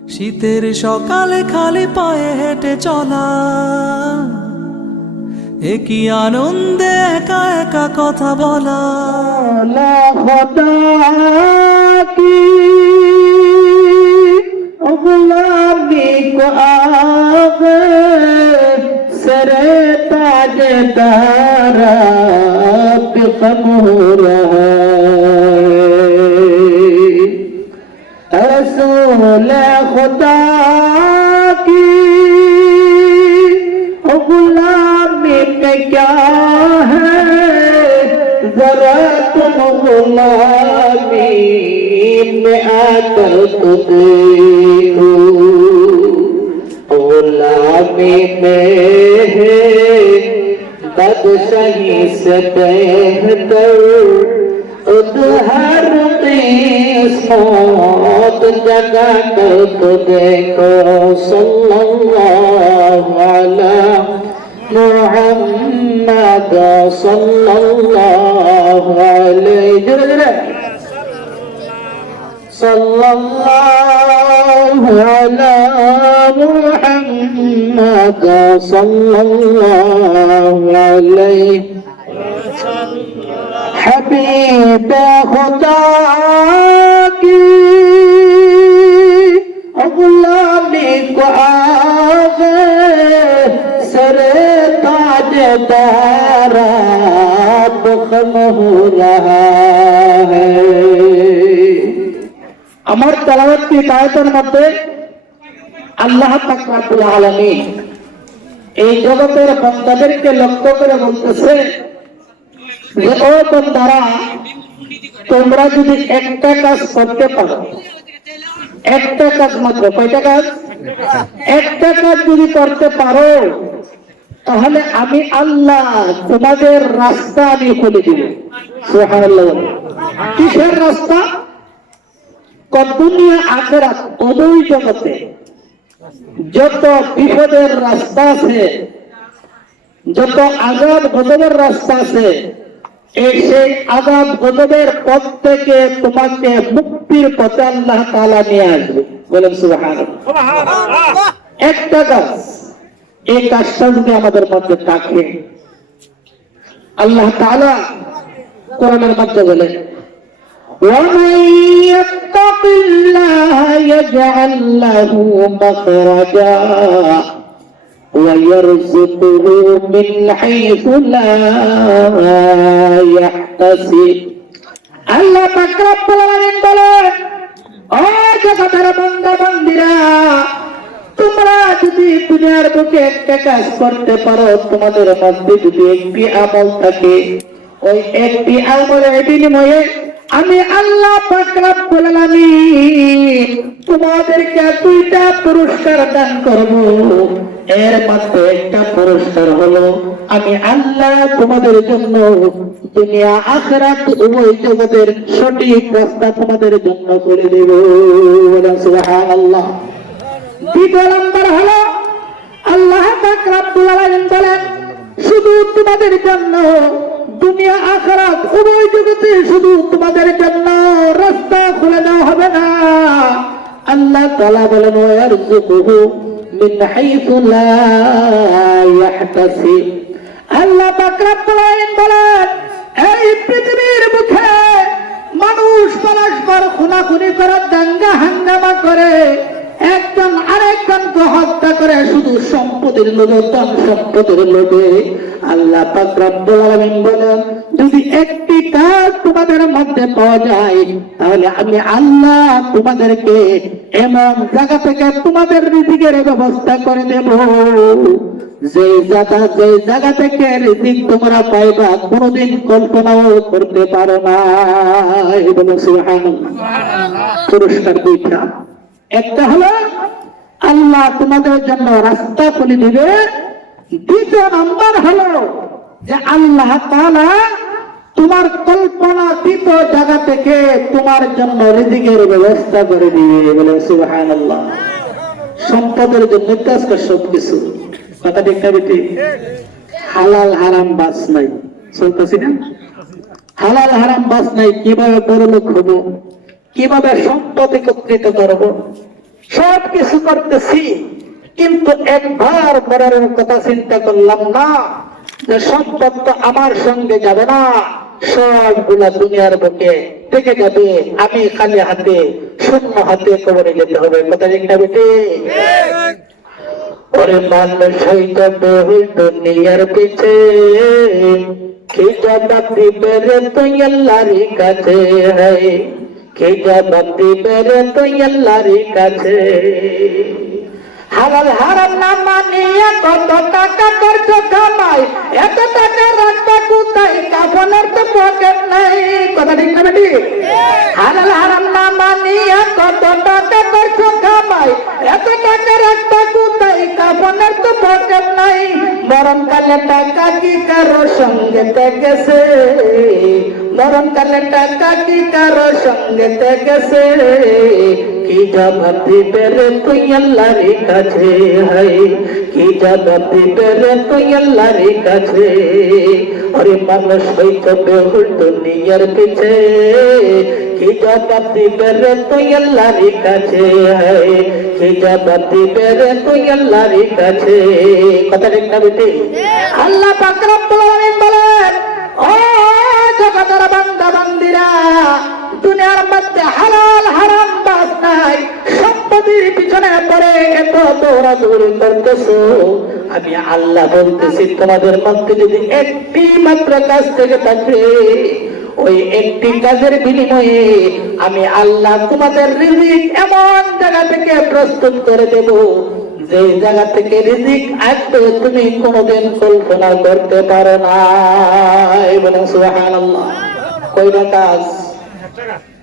শীতের সকালে খালি পায়ে হেঁটে চলা, এ কি আনন্দে একা একা কথা বলা। খোদা কি গুলামি को आगे सरे ताजदारा खत्म हो रहा है। रसूल खुदा की गुलामी में क्या है, जरा तुम गुलामी में आकर तो देखो। गुलामी में है बादशाही से बेहतर उधर किस्मत जगा कर तो देखो। सल्लल्लाहु अलैहि मुहम्मद सल्लल्लाहु अलैहि सल्लल्लाहु अलैहि मुहम्मद सल्लल्लाहु अलैहि हबीब खुदा की गुलामी को आगे सरे ताजदारा खत्म हो रहा है। আমার তেলাওয়াতটি আয়াতের মধ্যে আল্লাহ পাক রব্বুল আলামিন এই জগতের বান্দাদেরকে লক্ষ্য করে বলতেছে যে ও বান্দারা, তোমরা যদি একটা কাজ করতে পারো, একটা কাজ মাত্র, কয়টা কাজ? একটা কাজ যদি করতে পারো, তাহলে আমি আল্লাহ তোমাদের রাস্তা আমি খুলে দিব। সুবহানাল্লাহ। কিসের রাস্তা? দুনিয়া আখিরাত উভয় জগতে যত বিপদের রাস্তা আছে, যত আযাব গজবের রাস্তা আছে, সেই আযাব গজবের পথ থেকে তোমাকে মুক্তির পথে আল্লাহ তাআলা নিয়ে আসবে। বলেন সুবহানাল্লাহ। একটা কাজ, এই কাজটা যদি আমাদের মধ্যে থাকে, আল্লাহ তাআলা কোরআনের মধ্যে বলেন ومن يتق الله يجعل له مخرجا ويرزقه من حيث لا يحتسب। আল্লাহ পাক রব্বুল আলামিন বলেন, ও জগতের বান্দা বান্দীরা, তোমরা যদি দুনিয়ার বুকে একটা কাজ করতে পারো, তোমাদের মধ্যে যদি একটি আমল থাকে, ওই একটি আমলের বিনিময়ে আমি আল্লাহ পাক রব্বুল আলামিন তোমাদেরকে দুইটা পুরস্কার দান করব। এর মধ্যে একটা পুরস্কার হলো আমি আল্লাহ তোমাদের জন্য দুনিয়া আখিরাত উভয় জগতের সঠিক রাস্তা তোমাদের জন্য করে দেব। সুবহানাল্লাহ। দ্বিতীয় নম্বর হলো আল্লাহ পাক রব্বুল আলামিন বলেন, শুধু তোমাদের জন্য দুনিয়া আখিরাত উভয় জগতে শুধু তোমাদের জন্য রাস্তা খুলে দেওয়া হবে না। আল্লাহ তাআলা বলেন ওয়ারযুকুহু মিন হাইসু লা ইয়াহতাসিব। আল্লাহ পাক রব্বুল আলামিন বলেন, এই পৃথিবীর মুখে মানুষ পরস্পর খুনাখুনি করে, দাঙ্গা হাঙ্গামা করে, একজন আরেকজনকে হত্যা করে শুধু সম্পদের লোভে, ধন সম্পদের লোভে। আল্লাহ পাক রব্বুল আলামিন বলেন, যদি একটি কাজ তোমাদের মধ্যে পাওয়া যায়, তাহলে আমি আল্লাহ তোমাদেরকে এমন জায়গা থেকে তোমাদের রিজিকের ব্যবস্থা করে দেব, যে জায়গা থেকে রিজিক তোমরা পাইবা কোনোদিন কল্পনাও করতে পারো না। সুবহানাল্লাহ। পুরস্কার দুইটা, একটা হলো আল্লাহ তোমাদের জন্য রাস্তা খুলে দিবে, দ্বিতীয় নম্বর হলো যে আল্লাহ তাআলা তোমার কল্পনাতীত জায়গা থেকে তোমার জন্য রিজিকের ব্যবস্থা করে দিবে। বলে সুবহানাল্লাহ। সম্পদের জন্য আজকে সবকিছু, কথা ঠিক না বেটি? হালাল হারাম বাস নাই, চলতেছি না? হালাল হারাম বাস নাই। কিভাবে বড় লোক হবো, কিভাবে সম্পদ একত্রিত করবো, সব কিছু করতেছি, কিন্তু একবার মরণের কথা চিন্তা করলাম না যে সম্পদ তো আমার সঙ্গে যাবে না, সবগুলা দুনিয়ার বুকে থেকে যাবে, আমি খালি হাতে শূন্য হাতে কবরে যেতে হবে। কথা ঠিক না বেটে? ওরে মানুষ হইতে বহু দুনিয়ার পিছে, কি জবাব দিবে রে তুই আল্লাহর কাছে, কি জবাব দিবে রে তুই আল্লাহর কাছে। হালাল হারাম না মানিয়ে কত টাকা করছো কামাই, এত টাকা রাখবা কোথায়, কাফনের তো পকেট নাই। কথা ঠিক না বেটি? হালাল হারাম না মানিয়ে কত টাকা করছো কামাই, এত টাকা রাখবা কোথায়, কাফনের তো পকেট নাই। মরণকালে টাকা কি কারো সঙ্গে গেছে, মরণকালে টাকা কি কারো সঙ্গে গেছে, কি জবাব দিবে রে তুই আল্লাহর কাছে, কি জবাব দিবে রে তুই আল্লাহর কাছে। ওরে মানুষ হইতো বেহুল দুনিয়ার পিছে, কি জবাব দিবে রে তুই আল্লাহর কাছে, কি জবাব দিবে রে তুই আল্লাহর কাছে। কথা ঠিক না বেটি? আল্লাহ পাক রব্বুল আলামিন বলেন, ও জগতের বান্দা বান্দিরা, দুনিয়ার মধ্যে হালাল হারাম বাস নাই, সম্পত্তির পিছনে পড়ে এত দৌড়াদৌড়ি করতেছো, আমি আল্লাহ বলতেছি তোমাদের মধ্যে যদি একটি মাত্র কাজ থেকে থাকে, ওই একটি কাজের বিনিময়ে আমি আল্লাহ তোমাদের রিজিক এমন জায়গা থেকে প্রস্তুত করে দেব, যে জায়গা থেকে রিজিক আসবে তুমি কোনোদিন কল্পনা করতে পারো না। বলেন সুবহানাল্লাহ। কয়টা কাজ?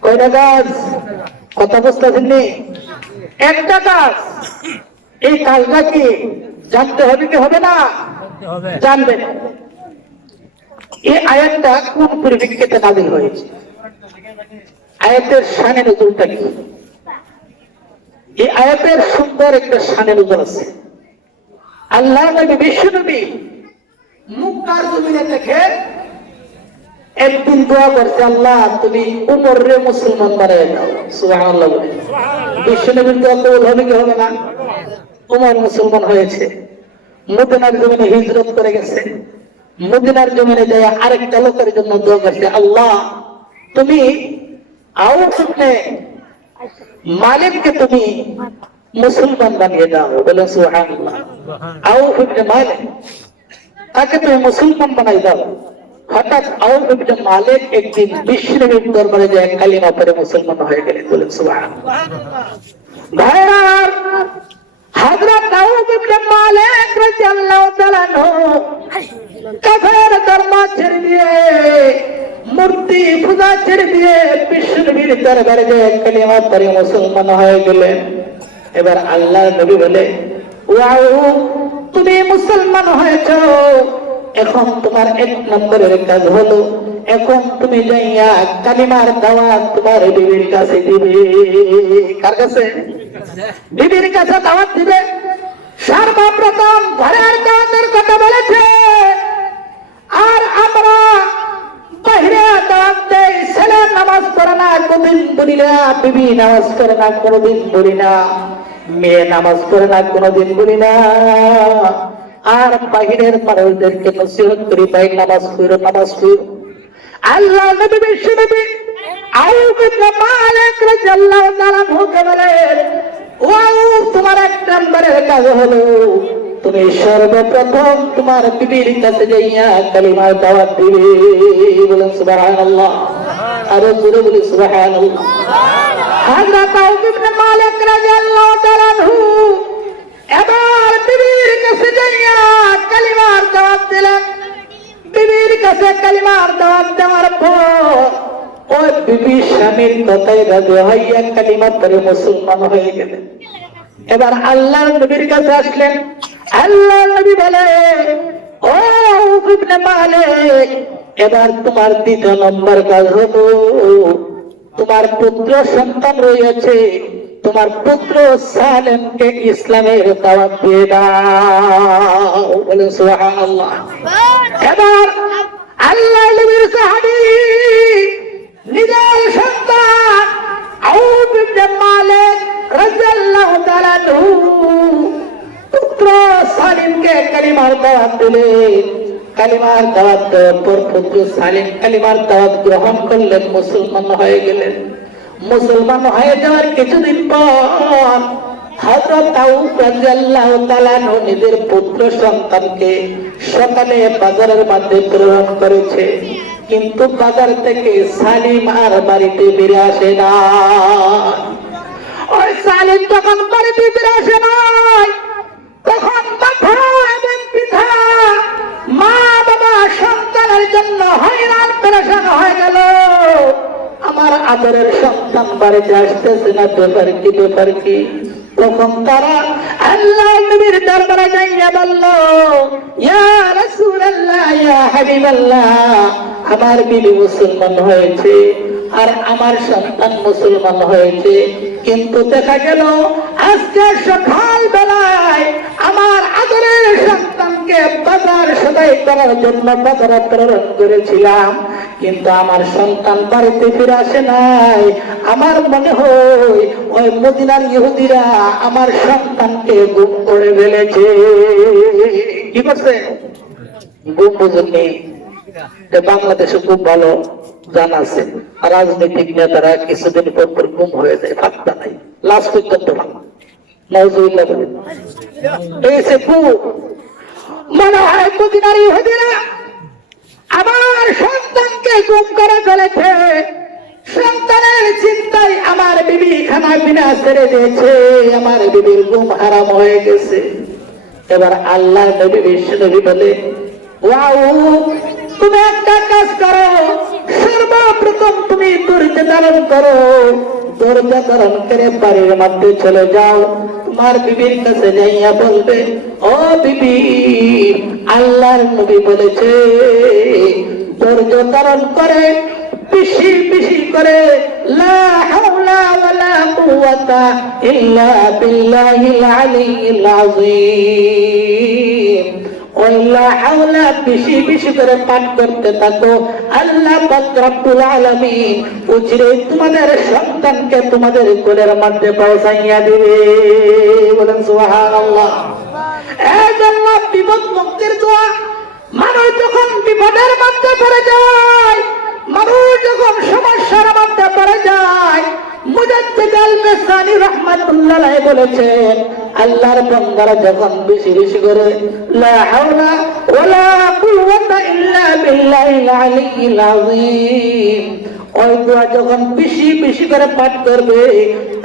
কয়টা কাজ? কথা বুঝতেছেন? একটা কাজ। এই কাজটা কি জানতে হবে কি হবে না? জানবেন। এই আয়াতটা কোন পরিপ্রেক্ষিতে নাযিল হয়েছে, আয়াতের শানে নজুলটা কি? এই আয়াতের সুন্দর একটা শানে নজুল আছে। আল্লাহ নবী বিশ্বনবী মক্কার জমিনে থেকে একদিন দোয়া করছে, আল্লাহ তুমি উমর রে মুসলমান বানায় দাও। সুবহানাল্লাহ। বিশ্বনবীর দোয়া কবুল হবে কি হবে না? উমর মুসলমান হয়েছে, মদিনার জমিনে হিজরত করে গেছে, মদিনার জমিনে যায় আরেকটা লোকের জন্য দোয়া করছে, আল্লাহ তুমি আউফ ইবনে মালিককে তুমি মুসলমান বানিয়ে দাও। বলে সুবহানাল্লাহ। আউফ ইবনে মালিক, তাকে তুমি মুসলমান বানাই দাও। হঠাৎ আউফ ইবনে মালিক একদিন বিশ্বনবীর দরবারে যায় কালিমা পড়ে মুসলমান হয়ে গেলেন। বলেন সুবহানাল্লাহ। ভাইরা, হযরত আউফ ইবনে মালিক রাদিয়াল্লাহু তাআলা আনহু কাফের ধর্ম ছেড়ে দিয়ে, মূর্তি পূজা ছেড়ে দিয়ে বিশ্বনবীর দরবারে যায় কালিমা পড়ে মুসলমান হয়ে গেলেন। এবার আল্লাহর নবী বলে, ওয়াও তুমি মুসলমান হয়েছো, এখন তোমার এক নম্বরের কাজ হলো, এখন তুমি যাইয়া কালিমার দাওয়াত তোমার বিবির কাছে দিবে। কার কাছে? বিবির কাছে দাওয়াত দিবে। সর্বপ্রথম ঘরের দাওয়াতের কথা বলেছে, আর আমরা বাহিরে দাওয়াত দেই। ছেলে নামাজ পড়ে না কোনদিন বলি না, বিবি নামাজ পড়ে না কোনদিন বলি না, মেয়ে নামাজ পড়ে না কোনদিন বলি না। আর বাহিরের মানুষদেরকে নসিহত করি, ভাই নামাজ পড়ো, নামাজ পড়ো। আল্লাহ নবী বিশ্বনবী আউফ ইবনে মালিক রাদিয়াল্লাহু তাআলা আনহুকে বলেন, ও আউফ তোমার এক নম্বরের কাজ হলো, তুমি সর্বপ্রথম তোমার বিবির কাছে যাইয়া কালিমার দাওয়াত দিবে। বলেন সুবহানাল্লাহ। আরো জোরে বলি সুবহানাল্লাহ। হযরত আউফ ইবনে মালিক রাদিয়াল্লাহু তাআলা আনহু এবার বিবির কাছে যাইয়া কালিমার দাওয়াত দিলেন। বিবির কাছে কালিমার দাওয়াত দেওয়ার পর ওই বিবি স্বামীর কথায় রাজি হইয়া কালিমা পড়ে মুসলমান হয়ে গেলেন। এবার আল্লাহর নবীর কাছে আসলেন। আল্লাহর নবী বলে, ও আউফ ইবনে মালিক, এবার তোমার দ্বিতীয় নম্বর কাজ হলো, তোমার পুত্র সন্তান রয়েছে, তোমার পুত্র সালেমকে ইসলামের দাওয়াত দিয়ে দাও। বলে সুবহানাল্লাহ। এবার আল্লাহ নবীর সাহাবী নিজের সন্তান আউফ ইবনে মালিক রাদিয়াল্লাহু তাআলা আনহু পুত্র সালিমকে কালিমার দাওয়াত দিলেন। কালিমার দাওয়াত দেওয়ার পর পুত্র সালিম কালিমার দাওয়াত গ্রহণ করলেন, মুসলমান হয়ে গেলেন। মুসলমান হয়ে যাওয়ার কিছুদিন পর হযরত আউফ রাদিয়াল্লাহু তাআলা আনহু নিজের পুত্র সন্তানকে সকালে বাজারের মধ্যে প্রেরণ করেছে, কিন্তু বাজার থেকে সালিম আর বাড়িতে ফিরে আসে না। ওই সালিম যখন বাড়িতে ফিরে আসে নাই, তখন মাথা এবং পিতা, মা বাবা সন্তানের জন্য হয়রান পেরেশান হয়ে গেল। আমার আদরের সন্তান বাড়িতে আসতেছে না, ব্যাপার কি? তখন তারা আল্লাহর নবীর দরবারে যাইয়া বলল, ইয়া রাসূলুল্লাহ, ইয়া হাবিবাল্লাহ, আমার বিবি মুসলমান হয়েছে আর আমার সন্তান মুসলমান হয়েছে, কিন্তু দেখা গেল আজকে সকাল বেলায় আমার আদরের সন্তানকে বাজার সদাই করার জন্য বাজারে প্রেরণ করেছিলাম, কিন্তু আমার সন্তান বাড়িতে ফিরে আসে নাই। আমার মনে হয় ওই মদিনার ইহুদিরা আমার সন্তানকে গুম করে ফেলেছে। কি করছে? গুম বুঝুননি? বাংলাদেশে খুব ভালো জানা আছে, রাজনৈতিক নেতারা কিছুদিন পর পর গুম হয়ে যায়, পাত্তা নাই, লাশ পর্যন্ত নাউজুবিল্লাহ বলেন। এই সে গুম, মনে হয় মদিনার ইহুদিরা আমার সন্তানকে গুম করে ফেলেছে। সন্তানের চিন্তায় আমার বিবি খানা পিনা ছেড়ে দিয়েছে, আমার বিবির গুম হারাম হয়ে গেছে। এবার আল্লাহ নবী বিশ্ব নবী বলে, ওয়াও, তুমি একটা কাজ করো, সর্বপ্রথম তুমি ধৈর্য ধারণ করো, ধৈর্য ধারণ করে বাড়ির মধ্যে চলে যাও, তোমার বিবির কাছে যাইয়া বলবে, ও বিবি, আল্লাহর নবী বলেছে ধৈর্য ধারণ করে বেশি বেশি করে লা হাওলা ওয়ালা কুওয়াতা ইল্লা বিল্লাহিল আলিয়্যিল আযীম, ওয়ালা হাওলা বেশি বেশি করে পাঠ করতে থাকো। আল্লাহ পাক রব্বুল আলামিন উজরে তোমাদের সন্তানকে তোমাদের কোলের মধ্যে পৌঁছাইয়া দিবে। বলেন সুবহানাল্লাহ। এই জন্য বিপদ মুক্তির দোয়া, মানুষ যখন বিপদের মধ্যে পড়ে যায়, মানুষ যখন সমস্যার মধ্যে পড়ে যায়, মুজাদ্দিদ আল-মিসানি রাহমাতুল্লাহ আলাইহি বলেছেন, আল্লাহর বান্দারা যখন বেশি বেশি করে লা হাওলা ওয়ালা কুওয়াতা ইল্লা বিল্লাহিল আলিয়্যিল আযীম, ওই দোয়া যখন বেশি বেশি করে পাঠ করবে,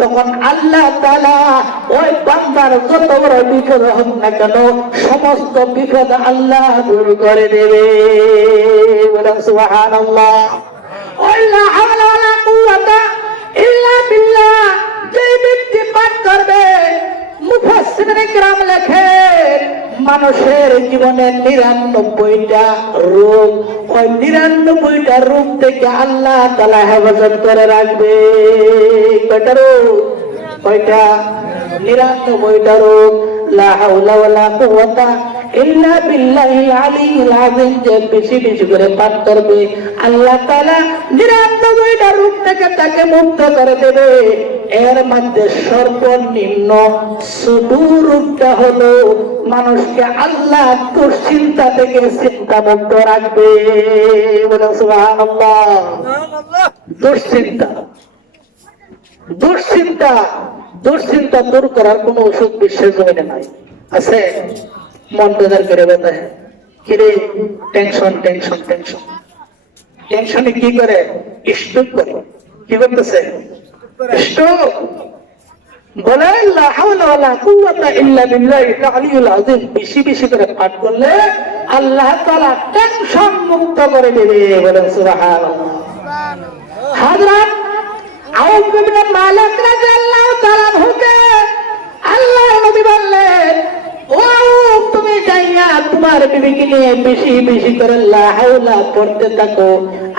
তখন আল্লাহ তাআলা ওই বান্দার যত বড় বিপদ হোক না কেন সমস্ত বিপদ আল্লাহ দূর করে দেবে। বলেন সুবহানাল্লাহ। ওয়ালা হাওলা ওয়ালা কুওয়াতা ইল্লা বিল্লাহ, যে ব্যক্তি পাঠ করবে, মুফাসসিরিনে কিরাম লেখেন, মানুষের জীবনে ৯৯টা রোগ, ওই ৯৯টা রোগ থেকে আল্লাহ তাআলা হেফাজত করে রাখবে। কয়টা রোগ? কয়টা? ৯৯টা রোগ। লা হাওলা ওয়ালা কুওয়াতা ইল্লা বিল্লাহিল আলিয়্যিল আযীম যে বেশি বেশি করে পাঠ করবে, আল্লাহ তাআলা ৯৯টা রোগ থেকে তাকে মুক্ত করে দেবে। এর মধ্যে সর্বনিম্ন ছোট রোগটা হলো মানুষকে আল্লাহ দুশ্চিন্তা থেকে চিন্তা মুক্ত রাখবে। বলেন সুবহানাল্লাহ। দুশ্চিন্তা, দুশ্চিন্তা, দুশ্চিন্তা দূর করার কোন ওষুধ বিশ্বের জমিনে নাই। আছে? মন বেজার করে ব্যথা, কিরে টেনশন টেনশন টেনশন, টেনশনে কি করে? স্ট্রোক করে। কি করতেছে? স্ট্রোক। বলে লা হাওলা ওয়ালা কুওয়াতা ইল্লা বিল্লাহিল আলিয়্যিল আযীম বেশি বেশি করে পাঠ করলে আল্লাহ তাআলা টেনশন মুক্ত করে দেবে। বলেন সুবহানাল্লাহ। হযরত আউফ ইবনে মালিক রাদিয়াল্লাহু তাআলা আনহুকে আল্লাহর নবী বললেন, ও আউফ, তুমি যাইয়া তোমার বিবিকে নিয়ে বেশি বেশি করে লা হাওলা পড়তে থাকো,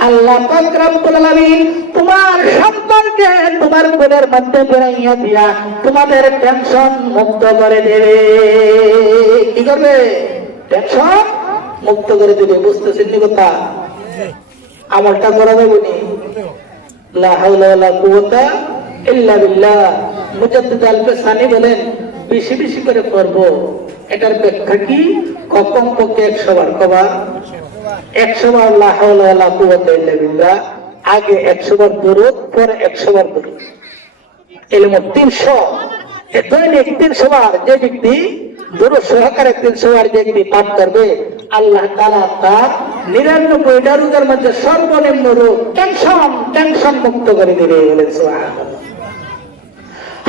আল্লাহ পাক রব্বুল আলামিন তোমার সন্তানকে তোমার কোলের মধ্যে বেরাইয়া দিয়া তোমাদের টেনশন মুক্ত করে দেবে। কি করবে? টেনশন মুক্ত করে দেবে। বুঝতেছেন নি কথা? আমলটা করা যাবে নি। লা হাওলা ওয়ালা কুওয়াতা ইল্লা বিল্লাহ। মুজাদ্দিদ আল-ফিসানি বলেন বেশি বেশি করে পড়বো। এটার ব্যাখ্যা কি? কমপক্ষে 100 বার কবার 100 বার লা হাওলা ওয়ালা কুওয়াতা ইল্লা বিল্লাহ, আগে 100 বার দরুদ, পরে 100 বার দরুদ, এর মোট 300। দৈনিক 300 বার যে ব্যক্তি দরুদ সহকারে 300 বার যে ব্যক্তি পাঠ করবে, আল্লাহ তাআলা তার 99টা রোগের মধ্যে সর্বনিম্ন রোগ টেনশন মুক্ত করে দিবে। বলেন সুবহানাল্লাহ।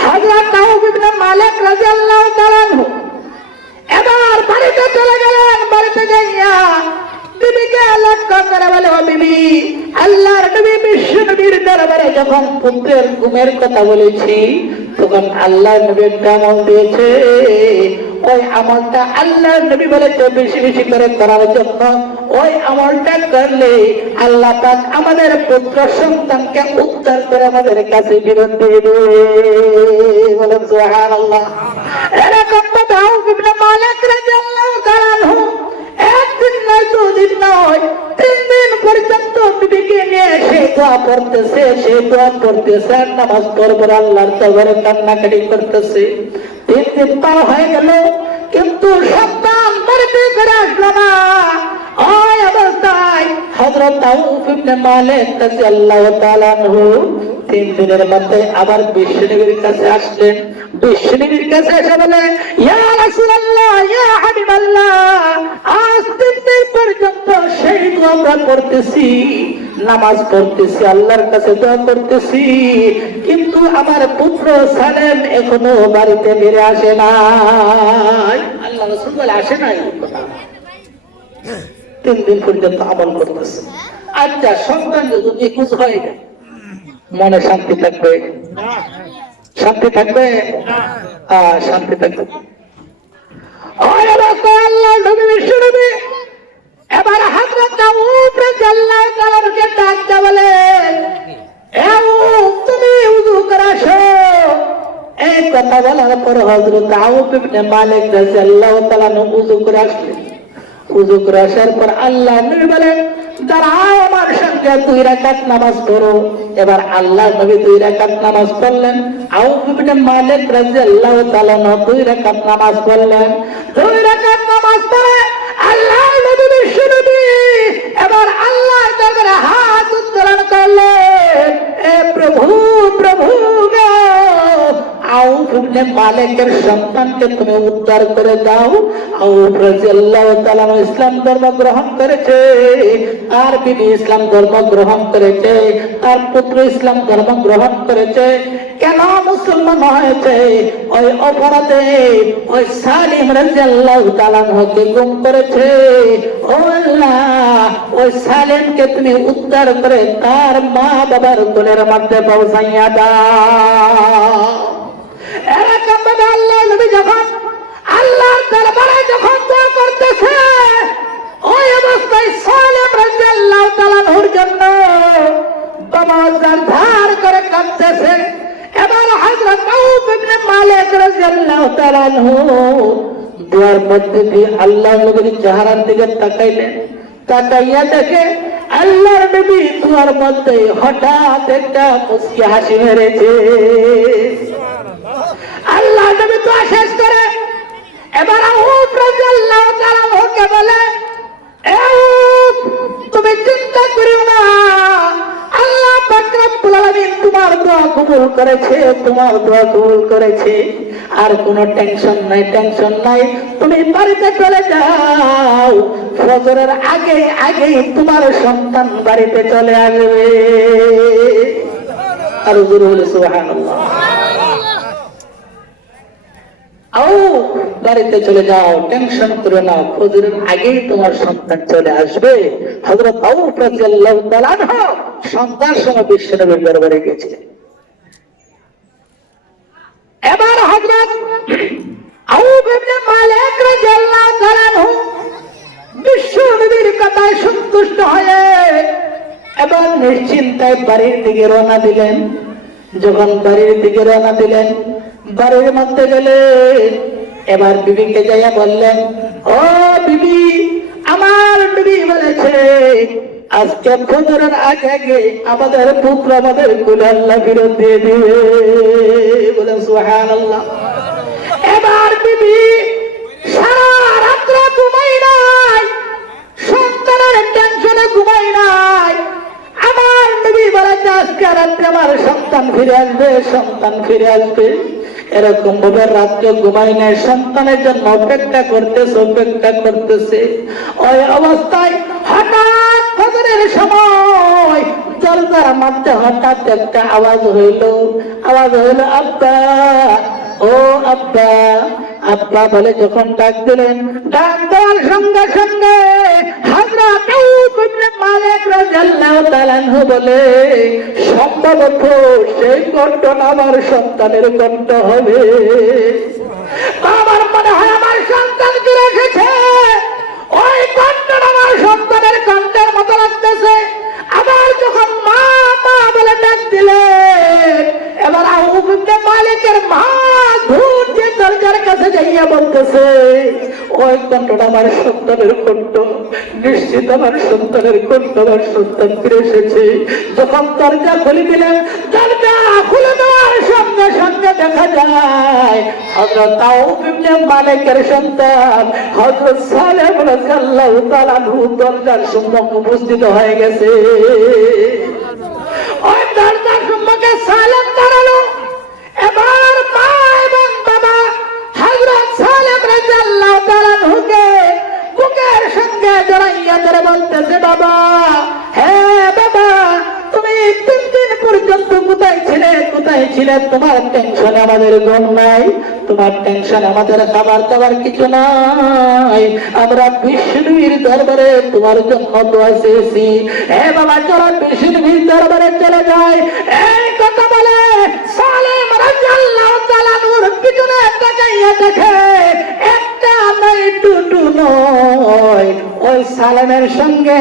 হযরত আউফ ইবনে মালিক রাদিয়াল্লাহু তাআলা আনহু এবার বাড়িতে চলে গেলেন। বাড়িতে যাইয়া বিবিকে লক্ষ্য করে বলে, ও বিবি, আল্লাহর নবী বিশ্ব নবীর দরবারে যখন পুত্রের ঘুমের কথা বলেছি, তখন আল্লাহর নবী একটা আমল দিয়েছে। ওই আমলটা আল্লাহর নবী বলেছে বেশি বেশি করে করার জন্য। ওই আমলটা করলে আল্লাহ পাক আমাদের পুত্র সন্তানকে উদ্ধার করে আমাদের কাছে ফেরত দিয়ে দেবে। বলেন সুবহানাল্লাহ। এরকম কথা আউফ ইবনে মালিক রাদিয়াল্লাহু তাআলা আনহু একদিন নয়, দুদিন নয়, 3 দিন পর্যন্ত বিবিকে নিয়ে সেই দোয়া পড়তেছে, নামাজ পড়বার আল্লাহর দরবারে কান্নাকাটি করতেছে। 3 দিন পার হয়ে গেল, কিন্তু সন্তান বাড়িতে ফিরে আসলো না। ওই অবস্থায় হযরত আউফ ইবনে মালিক রাদিয়াল্লাহু তাআলা আনহু 3 দিনের মধ্যে আবার বিশ্বনবীর কাছে আসলেন। বিশ্বনবীর কাছে এসে বলে, ইয়া রাসূলুল্লাহ, ইয়া হাবিবাল্লাহ, আজ 3 দিন পর্যন্ত সেই দোয়া আমরা পড়তেছি, নামাজ পড়তেছি, আল্লাহর কাছে দোয়া করতেছি, কিন্তু আমার পুত্র সালেম এখনো বাড়িতে ফিরে আসে নাই। আল্লাহ রাসূল বলে, আসে নাই? 3 দিন পর্যন্ত আমল করতেছে। আচ্ছা, সন্তান যদি নিখোঁজ হয়, মনে শান্তি থাকবে? শান্তি থাকবে? শান্তি থাকবে। ওই অবস্থায় আল্লাহ নবী বিশ্ব নবী এবার হযরত আউফ রাদিয়াল্লাহু তাআলা কে ডাক দিয়ে বলে, এ আউফ, তুমি ওযু করে আসো। এই কথা বলার পর হযরত আউফ ইবনে মালিক রাদিয়াল্লাহু তাআলা ওযু করে আসলেন। ওযু করে আসার পর আল্লাহ নবী বলেন, দাঁড়াও, আমার সঙ্গে 2 রাকাত নামাজ পড়ো। এবার আল্লাহ নবী 2 রাকাত নামাজ পড়লেন। আউফ ইবনে মালিক রাদিয়াল্লাহু তাআলা 2 রাকাত নামাজ পড়লেন। 2 রাকাত নামাজ পড়ে আল্লাহ নবী বিশ্ব নবী এবার আল্লাহর দরবারে হাত উত্তোলন করলেন, এ প্রভু, প্রভু গো, আউফ ইবনে মালিকের সন্তানকে তুমি উদ্ধার করে দাও। আউফ রাদিয়াল্লাহু তাআলা ইসলাম ধর্ম গ্রহণ করেছে, আর বিবি ইসলাম ধর্ম গ্রহণ করেছে, তার পুত্র ইসলাম ধর্ম গ্রহণ করেছে। কেন মুসলমান হয়েছে? ওই অপরাধে ওই সালিম রাদিয়াল্লাহু তাআলা হকে গুম করেছে। ও আল্লাহ, ওই সালিমকে তুমি উদ্ধার করে তার মা বাবার কোলের মধ্যে পৌঁছাইয়া দাও। এরকম ভাবে আল্লাহ নবী যখন আল্লাহর দরবারে যখন দোয়া করতেছে, ওই অবস্থায় সালেম রাদিয়াল্লাহু তাআলার জন্য বাবা ধার করে কাঁদতেছে। এবার হযরত আউফ ইবনে মালিক রাদিয়াল্লাহু তাআলা দুয়ার মধ্যে দিয়ে আল্লাহ নবীর চেহারার দিকে তাকাইলেন। তাকাইয়া দেখে আল্লাহর নবী দুয়ার মধ্যে হঠাৎ একটা মুস্কি হাসি মেরেছে। আল্লাহ নবী তো শেষ করে এবার আউফ রাদিয়াল্লাহু তাআলা ওকে বলে, আউফ, তুমি চিন্তা করিও না, আল্লাহ পাক রব্বুল আলামিন তোমার দোয়া কবুল করেছে, তোমার দোয়া কবুল করেছে। আর কোনো টেনশন নাই, তুমি বাড়িতে চলে যাও, ফজরের আগে তোমার সন্তান বাড়িতে চলে আসবে। আর জোরে বলে সুবহানাল্লাহ। আউফ, বাড়িতে চলে যাও, টেনশন করো না, ফজরের আগেই তোমার সন্তান চলে আসবে। হযরত আউফ রাদিয়াল্লাহু তাআলা আনহু সন্তান সঙ্গে বিশ্বনবীর দরবারে গেছিলেন। এবার হযরত আউফ ইবনে মালিক রাদিয়াল্লাহু তাআলা আনহু বিশ্বনবীর কথায় সন্তুষ্ট হয়ে এবার নিশ্চিন্তায় বাড়ির দিকে রওনা দিলেন। যখন বাড়ির দিকে রওনা দিলেন, বাড়ির মধ্যে গেলেন। এবার বিবিকে যাইয়া বললেন, ও বিবি, আমার নবী বলেছে আজকে ফজরের আগে আগে আমাদের পুত্র আমাদের কুলে আল্লাহ ফিরত দিয়ে দিবে, বলে সুবহানাল্লাহ। এবার বিবি সারা রাত্র ঘুমাই নাই, সন্তানের টেনশনে ঘুমাই নাই। আমার নবী বলে আজকে রাত্রে আমার সন্তান ফিরে আসবে, সন্তান ফিরে আসবে। এরকম ভাবে রাত্রে ঘুমাই নাই, সন্তানের জন্য অপেক্ষা করতেছে। ওই অবস্থায় হঠাৎ ফজরের সময় দরজার মধ্যে হঠাৎ একটা আওয়াজ হইল, আব্বা, ও আব্বা। আব্বা বলে যখন ডাক দিলেন, ডাক দেওয়ার সঙ্গে সঙ্গে হযরত আউফ ইবনে মালিক রাদিয়াল্লাহু তাআলা আনহু বলে, সম্ভবত সেই কণ্ঠটা আমার সন্তানের কণ্ঠ হবে। আমার মনে হয় আমার সন্তান ফিরে এসেছে, ওই কণ্ঠটা আমার সন্তানের কণ্ঠের মতো লাগতেছে। আবার যখন মা মা বলে ডাক দিলেন, এবার আউফ ইবনে মালিকের মা ধূর যে দরজার কাছে যাইয়া বলতেছে, ওই কণ্ঠটা আমার সন্তানের কণ্ঠ, নিশ্চিত আমার সন্তানের কণ্ঠ, আমার সন্তান ফিরে এসেছে। যখন দরজা খুলে দিলেন, দরজা খুলে দেওয়ার সঙ্গে সঙ্গে দেখা যায় হযরত আউফ ইবনে মালিকের সন্তান হযরত সালেম রাদিয়াল্লাহু তাআলা দরজার সম্মুখে উপস্থিত হয়ে গেছে। ওই দরজার সম্মুখে সালেম দাঁড়ালো। এবার মা এবং বাবা হযরত সালেম রাদিয়াল্লাহু তাআলা বুকের সঙ্গে জড়াইয়া ধরে বলতেছে, বাবা, হ্যাঁ বাবা, তুমি 3 দিন পর্যন্ত কোথায় ছিলে? তোমার টেনশন আমাদের ঘুম নাই, তোমার টেনশন আমাদের খাবার দাবার কিছু নাই। আমরা বিষ্ণুর দরবারে তোমার জন্য দোয়া চেয়েছি। হ্যাঁ বাবা, চলো বিষ্ণুর দরবারে চলে যাই। এই কথা বলে সালেম রাদিয়াল্লাহু তাআলা নূর পিছনে তাকাইয়া দেখে একটা নাই, টুটু নয়, ওই সালেমের সঙ্গে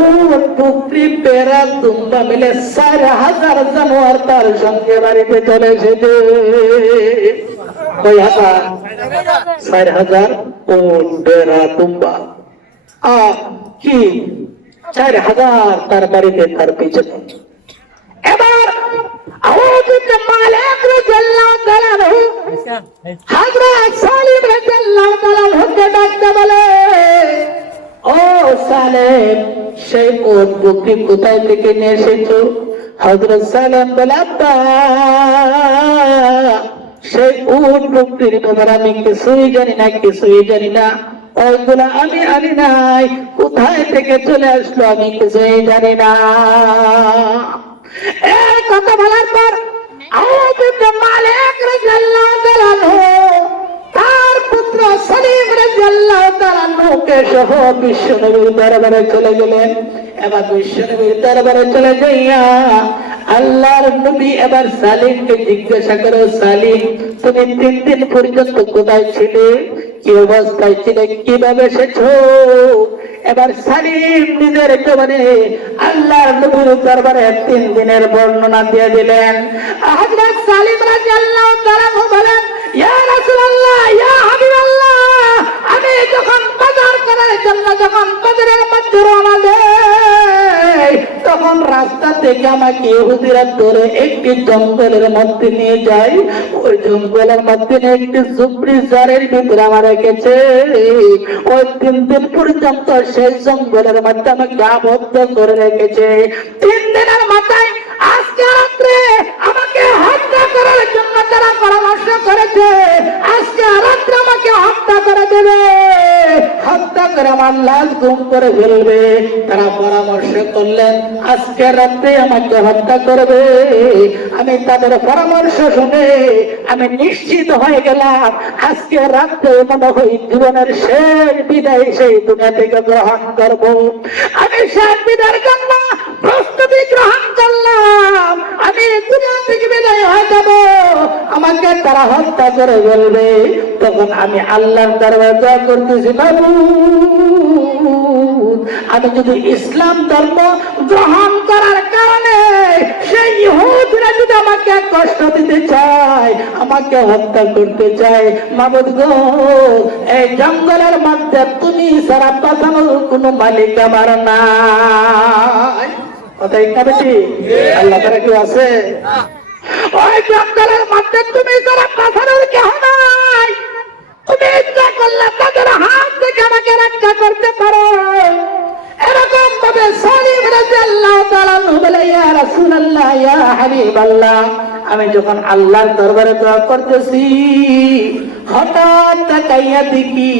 উট, পুকরি, পেরা, দুম্বা মিলে 4000 জানোয়ার তার সঙ্গে বাড়িতে চলে এসেছে। কয় হাজার? 4000 উট, পেরা, দুম্বা। কি 4000 তার বাড়িতে, তার পিছনে। এবার আউফ ইবনে মালিক রাদিয়াল্লাহু তাআলা আনহু হযরত সালেম রাদিয়াল্লাহু তাআলা আনহুকে ডাকতে বলে, ও সালেম, সেই উট বকরি কোথায় থেকে নিয়ে এসেছো? হযরত সালেম বলে, আব্বা, সেই উট বকরির ব্যাপারে আমি কিছুই জানি না, ওইগুলা আমি আনি নাই, কোথায় থেকে চলে আসলো আমি কিছুই জানি না। এই কথা বলার পর আউফ ইবনে মালিক রাদিয়াল্লাহু তাআলা আনহু তার পুত্র সালিম রাদিয়াল্লাহু তাআলা আনহুকে সহ বিশ্বনবীর দরবারে চলে গেলেন। এবার বিশ্বনবীর দরবারে চলে যাইয়া আল্লাহর নবী এবার সালিমকে জিজ্ঞাসা করে, সালিম, তুমি 3 দিন পর্যন্ত কোথায় ছিলে? কি অবস্থায় ছিলে? কিভাবে এসেছো? এবার সালিম নিজের জবানে আল্লাহর নবীর দরবারে 3 দিনের বর্ণনা দিয়ে দিলেন। হযরত সালিম রাদিয়াল্লাহু তাআলা বলেন, ইয়া রাসূলুল্লাহ, ইয়া হাবিবাল্লাহ, আমি যখন বাজার করার জন্য বাজারের মধ্যে রওনা দেই, তখন রাস্তা থেকে আমাকে ইহুদিরা ধরে একটি জঙ্গলের মধ্যে নিয়ে যায়। ওই জঙ্গলের মধ্যে একটি ঝুপড়ি জারের ভিতরে আমার রেখেছে। ওই 3 দিন পর্যন্ত সেই জঙ্গলের মধ্যে আমাকে আবদ্ধ করে রেখেছে। 3 দিনের মাথায় আজকে রাত্রে আমাকে হত্যা করার জন্য তারা পরামর্শ করেছে। আজকে রাত্রে আমাকে হত্যা করে দেবে, হত্যা করে আমার লাশ গুম করে ফেলবে। তারা পরামর্শ করলেন আজকে রাত্রে আমাকে হত্যা করবে। আমি তাদের পরামর্শ শুনে আমি নিশ্চিত হয়ে গেলাম আজকে রাত্রে মনে হয় জীবনের শেষ বিদায় সেই দুনিয়া থেকে গ্রহণ করব। আমি শেষ বিদায়ের জন্য প্রস্তুতি গ্রহণ করলাম। আমি দুনিয়া থেকে বিদায় হয়ে যাব, আমাকে তারা হত্যা করে ফেলবে। তখন আমি আল্লাহর দরবারে দোয়া করতেছি, বাবু আমি যদি ইসলাম ধর্ম গ্রহণ করার কারণে সেই ইহুদিরা যদি আমাকে কষ্ট দিতে চায়, আমাকে হত্যা করতে চায়, মাবুদ গো, এই জঙ্গলের মধ্যে তুমি সারা বাঁচানোর কোনো মালিক আমার নাই। কথাই কাবেটি আল্লাহ তারা কেউ আছে? ওই জঙ্গলের মধ্যে তুমি সারা বাঁচানোর কেউ নাই। তুমি ইচ্ছা করলে তাদের হাত থেকে আমাকে রক্ষা করতে পারো। এরকম ভাবে সালিম রাদিয়াল্লাহু তাআলা বলে, ইয়া রাসূলুল্লাহ, ইয়া হাবিবাল্লাহ, আমি যখন আল্লাহর দরবারে দোয়া করতেছি, হঠাৎ তাকাইয়া দেখি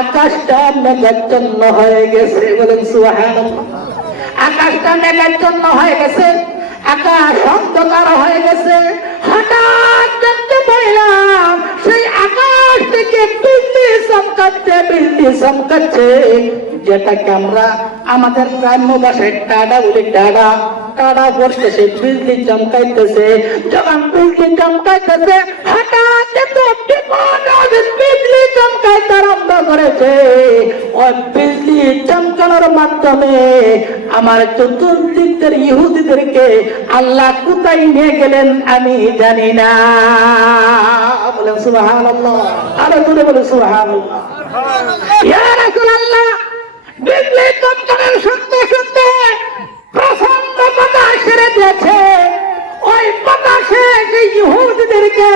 আকাশটা মেঘাচ্ছন্ন হয়ে গেছে। বলেন সুবহানাল্লাহ। আকাশটা মেঘাচ্ছন্ন হয়ে গেছে, আকাশ অন্ধকার হয়ে গেছে। হঠাৎ দেখতে পাইলাম সেই আকাশ থেকে বিজলি চমকাচ্ছে, বিজলি চমকাচ্ছে, যেটাকে আমরা আমাদের গ্রাম্য ভাষায় টাডা বলি। টাডা টাডা পড়তেছে, বিজলি চমকাইতেছে। যখন বিজলি চমকাইতেছে, হঠাৎ বিজলি চমকাইতে আরম্ভ করেছে। ওই বিজলি চমকানোর মাধ্যমে আমার চতুর্দিকের ইহুদিদেরকে আল্লাহ কোথায় নিয়ে গেলেন আমি জানি না। বলেন সুবহানাল্লাহ। আরো জোরে বলেন সুবহানাল্লাহ। ইয়া রাসূলুল্লাহ, বিজলি চমকানোর সঙ্গে সঙ্গে প্রচন্ড বাতাস ছেড়ে দিয়েছে। ওই বাতাসে সেই ইহুদিদেরকে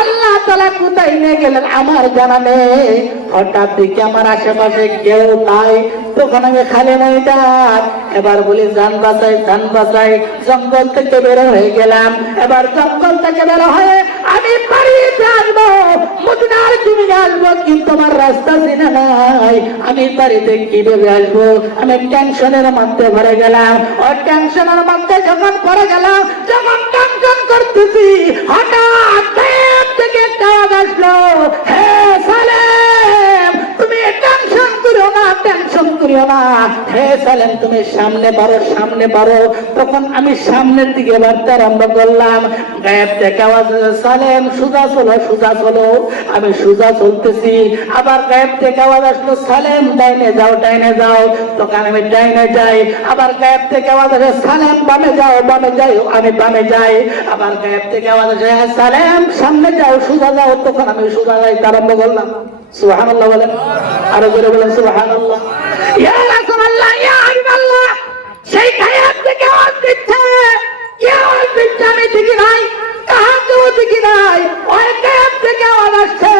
আল্লাহ তাআলা কোথায় নিয়ে গেলেন আমার জানা নেই। হঠাৎ দেখি আমার আশেপাশে কেউ নাই, তখন আমি খালি ময়দান। এবার বলি জান বাঁচাই, জান বাঁচাই। জঙ্গল থেকে বের হয়ে গেলাম। এবার জঙ্গল থেকে বের হয়ে আমি বাড়িতে আসবো, মদিনার জমিনে আসবো, কিন্তু আমার রাস্তা চিনা নাই। আমি বাড়িতে কিভাবে আসবো? আমি টেনশনের মধ্যে ভরে গেলাম। ওই টেনশনের মধ্যে যখন পড়ে গেলাম, যখন টেনশন করতেছি, হঠাৎ থেকে একটা আওয়াজ আসলো, হে সালেম, তুমি টেনশন করিও না, টেনশন করিও না। হে সালেম, তুমি সামনে বাড়ো, সামনে বাড়ো। তখন আমি সামনের দিকে বাড়তে আরম্ভ করলাম। গায়েব থেকে আওয়াজ, সালেম সোজা চলো, সোজা চলো। আমি সোজা চলতেছি। আবার গায়েব থেকে আওয়াজ আসলো, সালেম ডাইনে যাও, ডাইনে যাও। তখন আমি ডাইনে যাই। আবার গায়েব থেকে আওয়াজ আসে, সালেম বামে যাও, বামে যাই। আমি বামে যাই। আবার গায়েব থেকে আওয়াজ আসে, সালেম সামনে যাও, সোজা যাও। তখন আমি সোজা যাইতে আরম্ভ করলাম। সুবহানাল্লাহ বলেন, আরো জোরে বলেন সুবহানাল্লাহ। ইয়া রাসূলুল্লাহ, ইয়া হাবিবাল্লাহ, সেই গায়েব থেকে আওয়াজ দিচ্ছে। কে আওয়াজ দিচ্ছে আমি দেখি নাই, কাহাকেও দেখি নাই। ওই গায়েব থেকে আওয়াজ আসছে,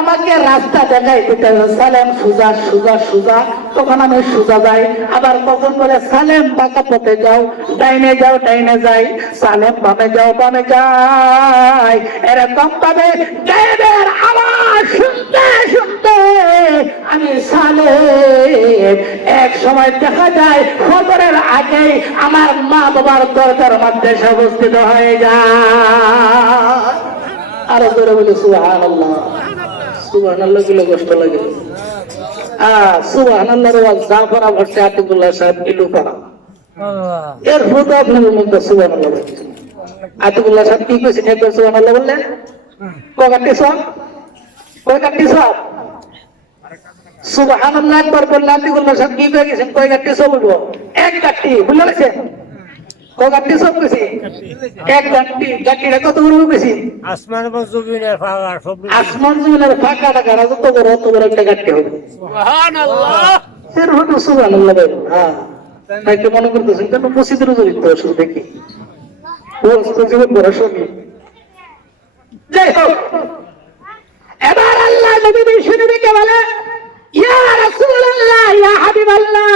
আমাকে রাস্তা দেখাই দিতে, সালেম সোজা, সোজা, সোজা। তখন আমি সোজা যাই। আবার কখন বলে, সালেম বাঁকা পথে যাও, ডাইনে যাও, ডাইনে যাই। সালেম বামে যাও, বামে যাই। এরকম ভাবে গায়েবের আওয়াজ শুনতে শুনতে আমি সালেম এক সময় দেখা যায় ফজরের আগে আমার মা বাবার দরজার মধ্যে অবস্থিত হয়ে যায়। আরো জোরে বলে সুবহানাল্লাহ। সুবহানাল্লাহ গুলো কষ্ট লাগে। সুবহানাল্লাহর ওয়াজ জাফর ভট্ট আতিকুল্লাহ সাহেব ইলুপাড়া, এর হুদা আপনাদের মধ্যে সুবহানাল্লাহ বলছেন। আতিকুল্লাহ সাহেব কি কইছেন একবার সুবহানাল্লাহ বললেন? কয়টি সব, কয়টি সব সুবহানাল্লাহ একবার বললে আতিকুল্লাহ সাহেব কি কয়ে গেছেন? কয়টি সব বলবো? এক গাঠি ভুলে গেছেন? কয়টি সব কইছি? এক গাঠি। গাঠিটা কত বড় কইছি? আসমান জমিনের ফাঁকা, আসমান জমিনের ফাঁকা টাকা যত বড় অত বড় একটা গাঠি হবে। সুবহানাল্লাহ। এর হতো সুবহানাল্লাহ বলেন। হ্যাঁ, তাই কি মনে করতেছেন কেন? মসজিদের জড়িত শুধু দেখি জীবন বড় সঙ্গী। যাই হোক, এবার আল্লাহ নবী বিশ্বনবীকে বলে, ইয়া রাসূলুল্লাহ, ইয়া হাবিবাল্লাহ,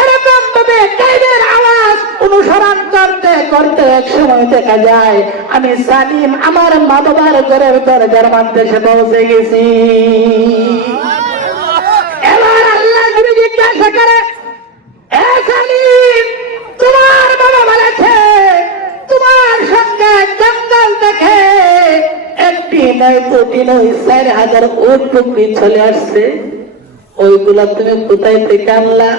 এরকম ভাবে গায়েবের আওয়াজ অনুসরণ করতে করতে এক সময় দেখা যায় আমি সালিম আমার মা বাবার ঘরের দরজার মধ্যে এসে পৌঁছে গেছি। এবার আল্লাহ নবী জিজ্ঞাসা করে, এ সালিম, তোমার বাবা বলেছে তোমার সঙ্গে জঙ্গল দেখে একটি নয়, দুটি নয়, 4000 উট বকরি চলে আসছে। ওইগুলা তুমি কোথায় থেকে আনলা?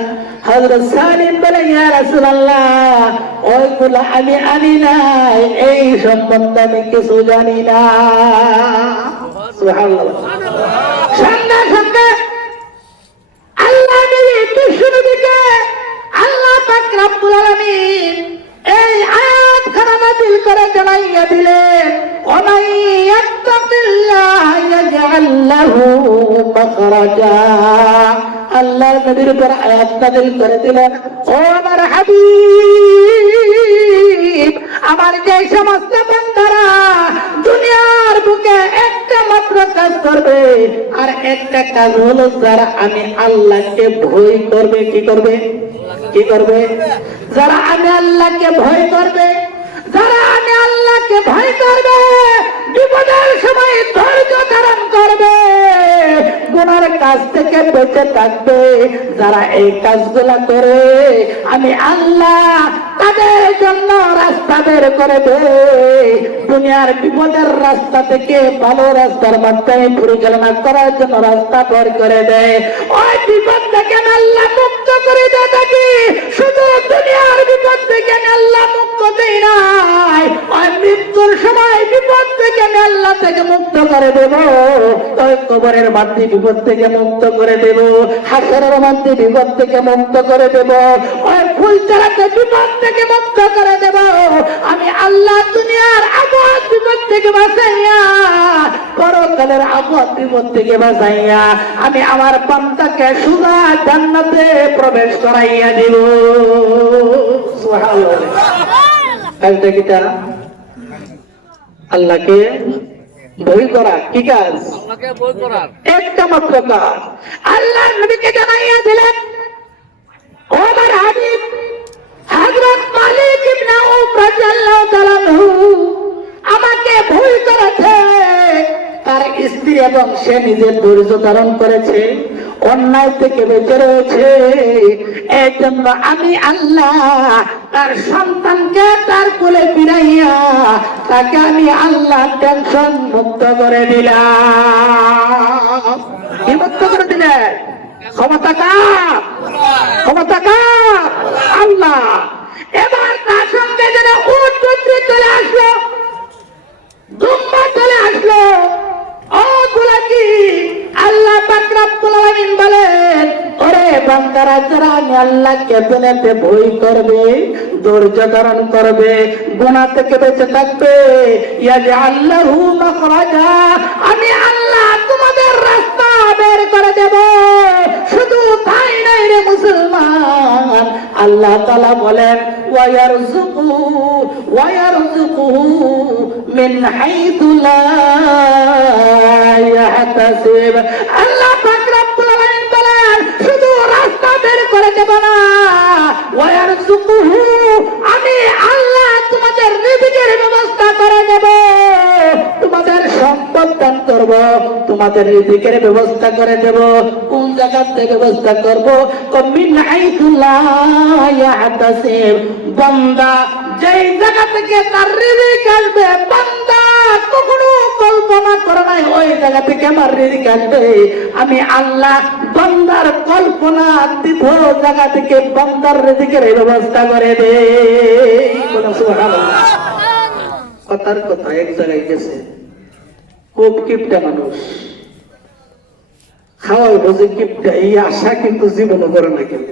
হযরত সালিম বলে, ইয়া রাসূলুল্লাহ, ওইগুলা আমি আনি নাই, এই সম্বন্ধে আমি কিছু জানি না। সুবহানাল্লাহ। সঙ্গে সঙ্গে লাহু মাখরাজা। আল্লাহর নবীর উপর আয়াত নাযিল করে দিলেন, ও আমার হাবিব, আমার যে সমস্ত বান্দারা দুনিয়ার বুকে একটা মাত্র কাজ করবে, আর একটা কাজ হলো যারা আমি আল্লাহকে ভয় করবে। কি করবে? কি করবে? যারা আমি আল্লাহকে ভয় করবে, যারা আমি আল্লাহকে ভয় করবে, বিপদের সময় ধৈর্য ধারণ করবে, গুনার কাজ থেকে বেঁচে থাকবে, যারা এই কাজগুলা করে আমি আল্লাহ তাদের জন্য রাস্তা বের করে দে। দুনিয়ার বিপদের রাস্তা থেকে ভালো রাস্তার মাধ্যমে পরিচালনা করার জন্য রাস্তা বের করে দেয়। ওই বিপদ থেকে আল্লাহ মুক্ত করে দেয় থাকি। শুধু দুনিয়ার বিপদ থেকে আল্লাহ মুক্ত দেয় নাই, ওই মৃত্যুর সময় বিপদ থেকে আল্লাহ থেকে মুক্ত করে দেব। ওই কবরের মধ্যে বিপদ থেকে মুক্ত করে দেব, হাসরের মধ্যে বিপদ থেকে মুক্ত করে দেব, ওই ফুল চালাতে বিপদ থেকে মুক্ত করে দেব। আমি আল্লাহ দুনিয়ার আপদ বিপদ থেকে বাঁচাইয়া, পরকালের আপদ বিপদ থেকে বাঁচাইয়া আমি আমার বান্দাকে সুজা জান্নাতে প্রবেশ করাইয়া দিব। সুবহানাল্লাহ। কাজটা কিটা? আল্লাহকে ভয় করা। কি কাজ? আল্লাহকে ভয় করা একটা মাত্র কাজ। আল্লাহ নবীকে জানাইয়া দিলেন, ও আমার হাবিব হযরত মালিক ইবনে আউফ রাদিয়াল্লাহু তাআলা আনহু আমাকে ভয় করেছে। তার স্ত্রী এবং সে নিজের ধৈর্য ধারণ করেছে, অন্যায় থেকে বেঁচে রয়েছে। এই জন্য আমি আল্লাহ তার সন্তানকে তার কোলে ফিরাইয়া তাকে আমি আল্লাহ টেনশন মুক্ত করে দিলাম। কি মুক্ত করে দিলেন? ক্ষমতা কার? ক্ষমতা কার? আল্লাহ। এবার তার সঙ্গে যেন উট বকরি চলে আসলো, দুম্বা চলে আসলো। ও গুলাকি, আল্লাহ পাক রব্বুল আলামিন বলেন, ওরে বান্দারা, যারা আমি আল্লাহকে দুনিয়াতে ভয় করবে, ধৈর্য ধারণ করবে, গুনাহ থেকে বেঁচে থাকবে, ইয়াজআল লাহু মাখরাজা, আমি আল্লাহ তোমাদের রাস্তা বের করে দেব। শুধু তাই নাই রে মুসলমান, আল্লাহ তাআলা বলেন, ওয়ায়ারযুকু মিন হাইথু লা ইয়াহতাসিব। আল্লাহ পাক রব্বুল আলামিন বলেন, শুধু রাস্তা বের করে দেব না, ওয়ায়ারযুকু, আমি আল্লাহ তোমাদের রিজিকের ব্যবস্থা করে দেব, তোমাদের সম্পদ দান করব, তোমাদের রিজিকের ব্যবস্থা করে দেব। কোন জায়গা থেকে ব্যবস্থা করব? মিন হাইথু লা ইয়াহতাসিব। বান্দা যেই জায়গা থেকে তার রিজিক আসবে, বান্দা কখনো কল্পনা করে নাই ওই জায়গা থেকে আমার রিজিক আসবে। আমি আল্লাহ বান্দার কল্পনা দিত জায়গা থেকে বান্দার রিজিকের ব্যবস্থা করে দে। সুবহানাল্লাহ। কথার কথা এক জায়গায় গেছে, খুব কিপটা মানুষ, খাওয়ার বোঝে কিপটা, এই আশা কিন্তু জীবনে করে না, কিন্তু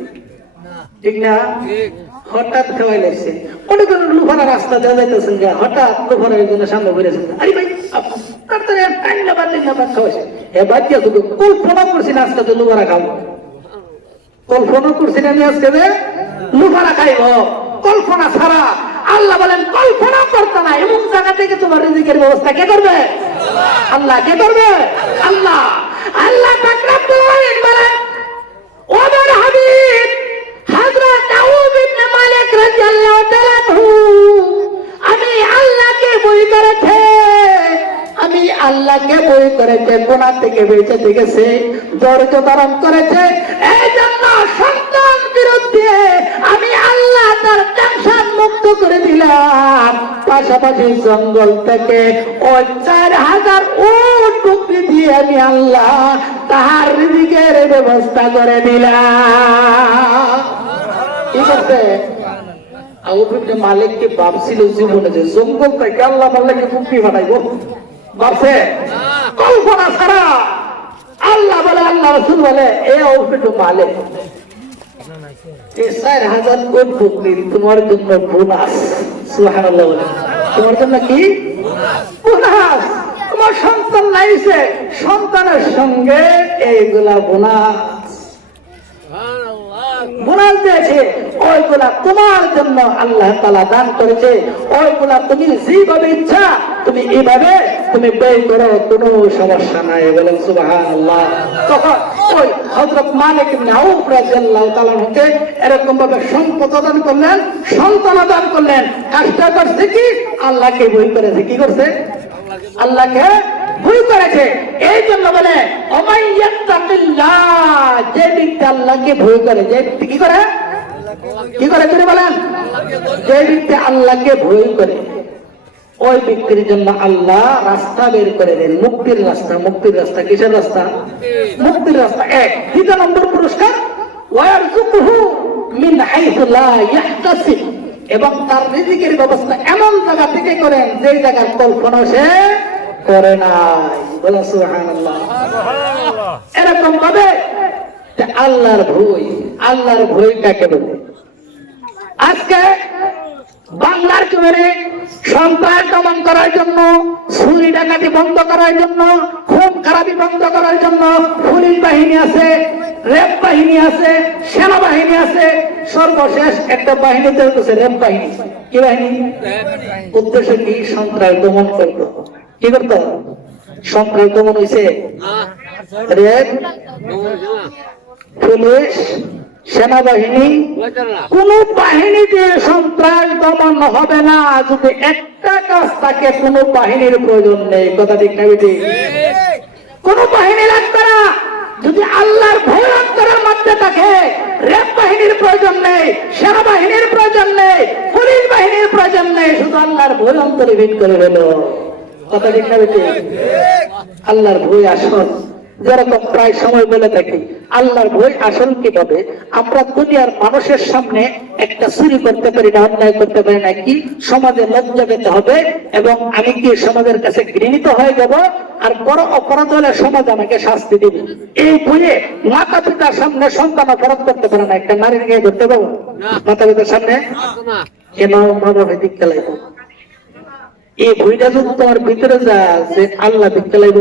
ঠিক না? হঠাৎ খাওয়াই লাগছে, মনে করেন লুফানা রাস্তা দেওয়া যাইতেছেন, হঠাৎ লুফানা একজনের সামনে বেড়েছেন, আরে ভাই তাড়াতাড়ি খাওয়াইছে। এবার কি শুধু কল্পনা করছি না আজকে লুফানা খাবো, কল্পনা করছি না আমি আজকে লুফানা খাইব, কল্পনা ছাড়া। আল্লাহ বলেন, কল্পনা করতে না, এমন জায়গা থেকে তোমার রিজিকের ব্যবস্থা কে করবে? আল্লাহ। কে করবে? আল্লাহ। আল্লাহ পাক রব্বুল আলামিন বলেন, ও আমার হাবিব হযরত আউফ ইবনে মালিক রাদিয়াল্লাহু তাআলা আনহু আমি আল্লাহকে ভয় করেছে, আমি আল্লাহকে ভয় করেছে, গুনাহ থেকে বেঁচে গেছে, ধৈর্য ধারণ করেছে। এই জন্য সন্তান বিরুদ্ধে আমি আল্লাহ তার টেনশন মুক্ত করে দিলাম। পাশাপাশি জঙ্গল থেকে ওই 4000 উট বকরি দিয়ে আমি আল্লাহ তাহার রিজিকের ব্যবস্থা করে দিলাম। কি করতে? আউফ ইবনে মালিক কে ভাবছিল জীবনে যে জঙ্গল থেকে আল্লাহ মাল্লাকে মুক্তি বানাইবো, ভাবছে? কল্পনা ছাড়া। আল্লাহ বলে, আল্লাহ রাসূল বলে, এ আউফ ইবনে মালিক, এই 4000 উট বকরি তোমার জন্য বোনাস। সুবহানাল্লাহ। তোমার জন্য কি বোনাস? তোমার সন্তান লাইছে, সন্তানের সঙ্গে এইগুলা বোনাস দিয়েছে, ওইগুলা তোমার জন্য আল্লাহ তাআলা দান করেছে। ওইগুলা তুমি যেভাবে ইচ্ছা তুমি এইভাবে তুমি ব্যয় করো, কোনো সমস্যা নাই। বলেন সুবহানাল্লাহ। তখন ওই হযরত মালিক ইবনে আউফ রাদিয়াল্লাহু তাআলা হতে এরকম ভাবে সম্পদ দান করলেন, সন্তান দান করলেন। কাজটা করছে কি? আল্লাহকে ভয় করেছে। কি করছে? আল্লাহকে ভয় করেছে। এই জন্য বলে ওমাইয়াত্তাকিল্লাহ, যে ব্যক্তি আল্লাহকে ভয় করে, যে ব্যক্তি কি করে? কি করে তুমি বলেন? যে ব্যক্তি আল্লাহকে ভয় করে ওই ব্যক্তির জন্য আল্লাহ রাস্তা বের করে দেন, মুক্তির রাস্তা। মুক্তির রাস্তা কিসের রাস্তা? মুক্তির রাস্তা। এক। দ্বিতীয় নম্বর পুরস্কার ওয়ারযুকুহু মিন হাইসু লা ইয়াহতাসিব, এবং তার রিজিকের ব্যবস্থা এমন জায়গা থেকে করেন যে জায়গার কল্পনা সে করে নাই। বলেন সুবহানাল্লাহ। এরকম ভাবে আল্লাহর ভয়, আল্লাহর ভয় কাকে বলে? আজকে বাংলার জমিনে সন্ত্রাস দমন করার জন্য, চুরি ডাকাতি বন্ধ করার জন্য, খুন খারাপি বন্ধ করার জন্য পুলিশ বাহিনী আছে, রেপ বাহিনী আছে, সেনাবাহিনী আছে। সর্বশেষ একটা বাহিনী তৈরি করছে, রেপ বাহিনী। কি বাহিনী? উদ্দেশ্য কি? সন্ত্রাস দমন করতো। কি করতো? সন্ত্রাস দমন হয়েছে। রেপ, পুলিশ, সেনাবাহিনী, কোন বাহিনী দিয়ে সন্ত্রাস দমন হবে না যদি একটা কাজ থাকে। কোন বাহিনীর প্রয়োজন নেই। কথা ঠিক না বেটি? কোন বাহিনী লাগবে না যদি আল্লাহর ভয় অন্তরের মধ্যে থাকে। রেপ বাহিনীর প্রয়োজন নেই, সেনাবাহিনীর প্রয়োজন নেই, পুলিশ বাহিনীর প্রয়োজন নেই, শুধু আল্লাহর ভয় অন্তরে ভিত করে হলো। কথা ঠিক না বেটি? আল্লাহর ভয় আসল। যেরকম প্রায় সময় বলে থাকি, আল্লাহর ভয় আসল কিভাবে? আমরা দুনিয়ার মানুষের সামনে একটা চুরি করতে পারি না, অন্যায় করতে পারি না, কি সমাজে লজ্জা পেতে হবে এবং আমি কি সমাজের কাছে ঘৃণিত হয়ে যাব, আর বড় অপরাধ হলে সমাজ আমাকে শাস্তি দিবে। এই ভয়ে মাতা পিতার সামনে সন্তান অপরাধ করতে পারে না। একটা নারীর গায়ে ধরতে পারবো মাতা পিতার সামনে? কেন? মা বাবা দিক খেলাইব। এই ভয়টা যদি তোমার ভিতরে যায় যে আল্লাহ দিক খেলাইব,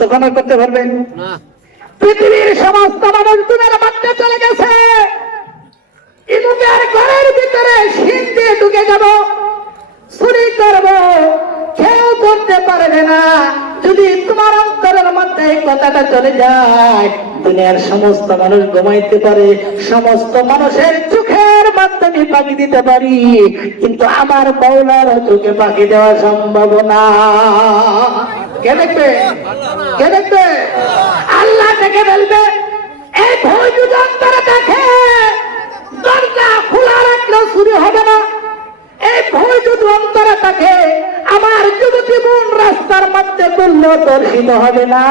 তখন আর করতে পারবেন না। পৃথিবীর সমস্ত মানুষ দুনিয়ার মধ্যে চলে গেছে, ইনুকের ঘরের ভিতরে শিন দিয়ে ঢুকে যাব, চুরি করব, কেউ করতে পারবে না। যদি তোমার অন্তরের মধ্যে এই কথাটা চলে যায়, দুনিয়ার সমস্ত মানুষ ঘুমাইতে পারে, সমস্ত মানুষের চোখের মাধ্যমে পাখি দিতে পারি, কিন্তু আমার মাওলার চোখে পাখি দেওয়া সম্ভব না। কে দেখবে? কে দেখবে? আল্লাহ দেখে ফেলবে। এই ভয় যদি অন্তরে দেখে, দরজা খোলা রাখলেও চুরি হবে না। এই ভয় যদি অন্তরে থাকে, আমার যুবতী বোন রাস্তার মধ্যে তুললেও দর্শিত হবে না।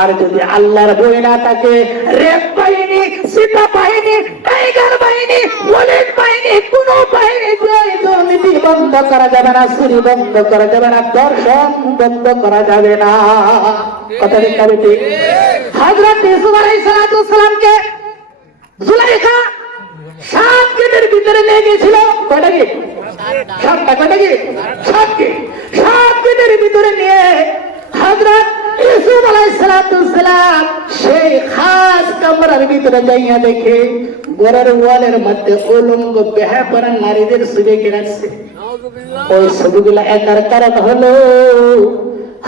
আর যদি আল্লাহর ভয় না থাকে, রেপ বাহিনী, সীতা বাহিনী, টাইগার বাহিনী, পুলিশ বাহিনী, কোন বাহিনী দুর্নীতি বন্ধ করা যাবে না, চুরি বন্ধ করা যাবে না, দর্শন বন্ধ করা যাবে না। কথা ঠিক না বেটি? হযরত ইউসুফ আলাইহিস সালামকে জুলাইখা 7 গেটের ভিতরে নিয়ে গিয়েছিল। কয়টা গেট? 7টা। কয়টা গেট? 7 গেট। 7 গেটের ভিতরে নিয়ে হযরত ইউসুফ আলাইহিস সালাম সেই খাস কামরার ভিতরে যাইয়া দেখে ঘরের ওয়ালের মধ্যে উলঙ্গ বেহাপরা নারীদের ছবি রাখছে। ওই ছবিগুলা একার কারণ হলো